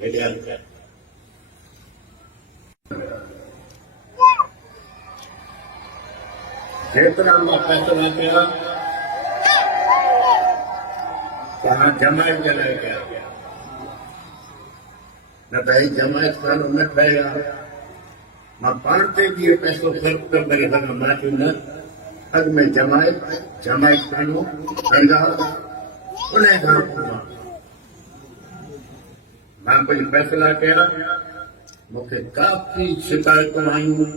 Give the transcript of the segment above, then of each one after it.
हेॾियां कर जेतिरा मां फ़ैसिला कया तव्हां जमायत जे लाइ कया न त ही जमायत कानून न ठहे हा मां पाण ते बि इहो फ़ैसिलो ख़र्च थो करे सघां मां चयो न अॻु में जमायत कानून खणंदा उन खां पोइ मां कुझु फ़ैसिला कया मूंखे काफ़ी शिकायतूं आयूं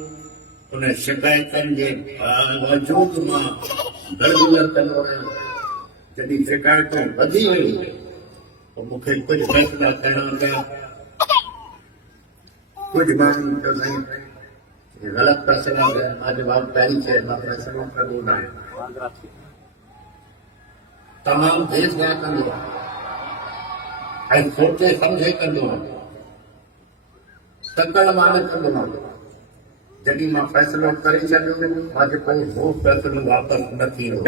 उन शिकायतुनि जे बावजूद मां दरगुज़र कंदो रहियो जॾहिं शिकायतूं वधी वयूं पोइ मूंखे कुझु फ़ैसिला खणणा पिया कुझु माण्हू चयो साईं ग़लति फ़ैसिला कया मां जवाबु पहिरीं चयो मां फ़ैसिलो कंदो न आहियां तमामु देर सां कंदो आहे ऐं सोचे सम्झे कंदो आहे तकड़ मां न कंदो आहियां जॾहिं मां फ़ैसिलो करे छॾियो मां जेको उहो फ़ैसिलो वापसि न थींदो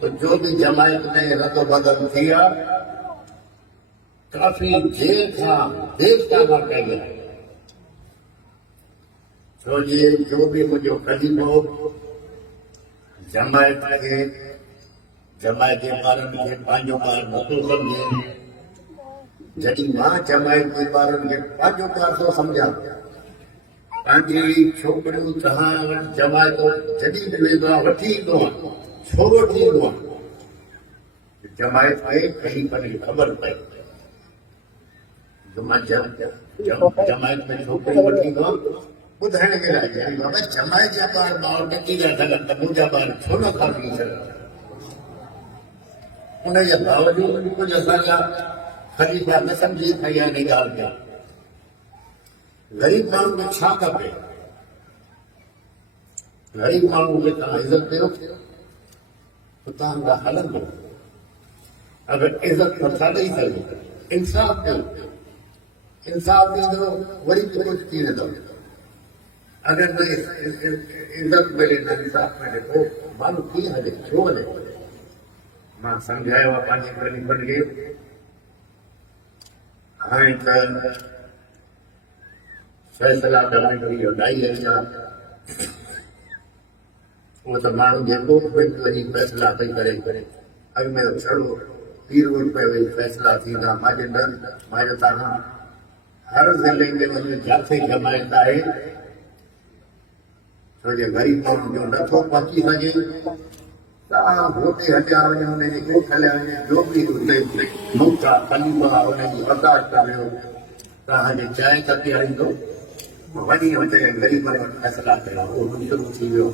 तो जो भी जमायत में रद्द बदल थी आहे काफ़ी देर खां कई आहे छो जो भी मुंहिंजो ख़लीफ़ो जमायत जे ॿारनि खे पंहिंजो ॿार नथो सम्झे जॾहिं मां जमायत जे ॿारनि खे पंहिंजो ॿार थो सम्झां पंहिंजी छोकिरियूं तव्हां वटि जमायत जॾहिं बि वेंदो आहे वठी ईंदो आहे छो वठी ईंदो आहे जमायत खे कहीं पंहिंजी ख़बर पए जो मां जमायत में छोकिरियूं वठी ईंदो आहियां ॿुधाइण जे लाइ बाबा जमायत जा ॿार मां वटि अची था सघनि त मुंहिंजा ॿार छो न था थी सघनि उन जे बावजूद कुझु असांजा ख़लीफ़ा न सम्झी खई आहे हिन ॻाल्हि खे ग़रीब माण्हू खे छा खपे ग़रीब माण्हू खे तव्हां इज़त ॾियो त तव्हां खां हलंदो अगरि इज़त नथा ॾेई सघो इंसाफ़ ॾियो इंसाफ़ ॾींदो वरी बि कुझु थी वेंदो अगरि न इज़त मिले न इंसाफ़ मिले पोइ माण्हू कीअं हले छो हले मां सम्झायो आहे पंहिंजे ख़लीफ़नि खे हाणे त फ़ैसिला करण जो इहो ॾाई आहे उहो त माण्हू जेको बि वरी फ़ैसिला पई करे अॻु में त छड़ो 20 रुपए वरी फ़ैसिला थींदा मां चयो न मां चयो तव्हां हर ज़िले में जिथे जमायत आहे छो जो ग़रीब माण्हू जो नथो पहुची सघे तव्हां होटे हटिया वञो हुनजे ॻोठ हलिया वञो जो बि हुते मुख्ता ख़लीफ़ा हुनजी बर्दाश्त करियो तव्हांजे चांहि त पीआरींदो वञी हुते ग़रीबनि वटि फ़ैसिला कयो उहो शुरू थी वियो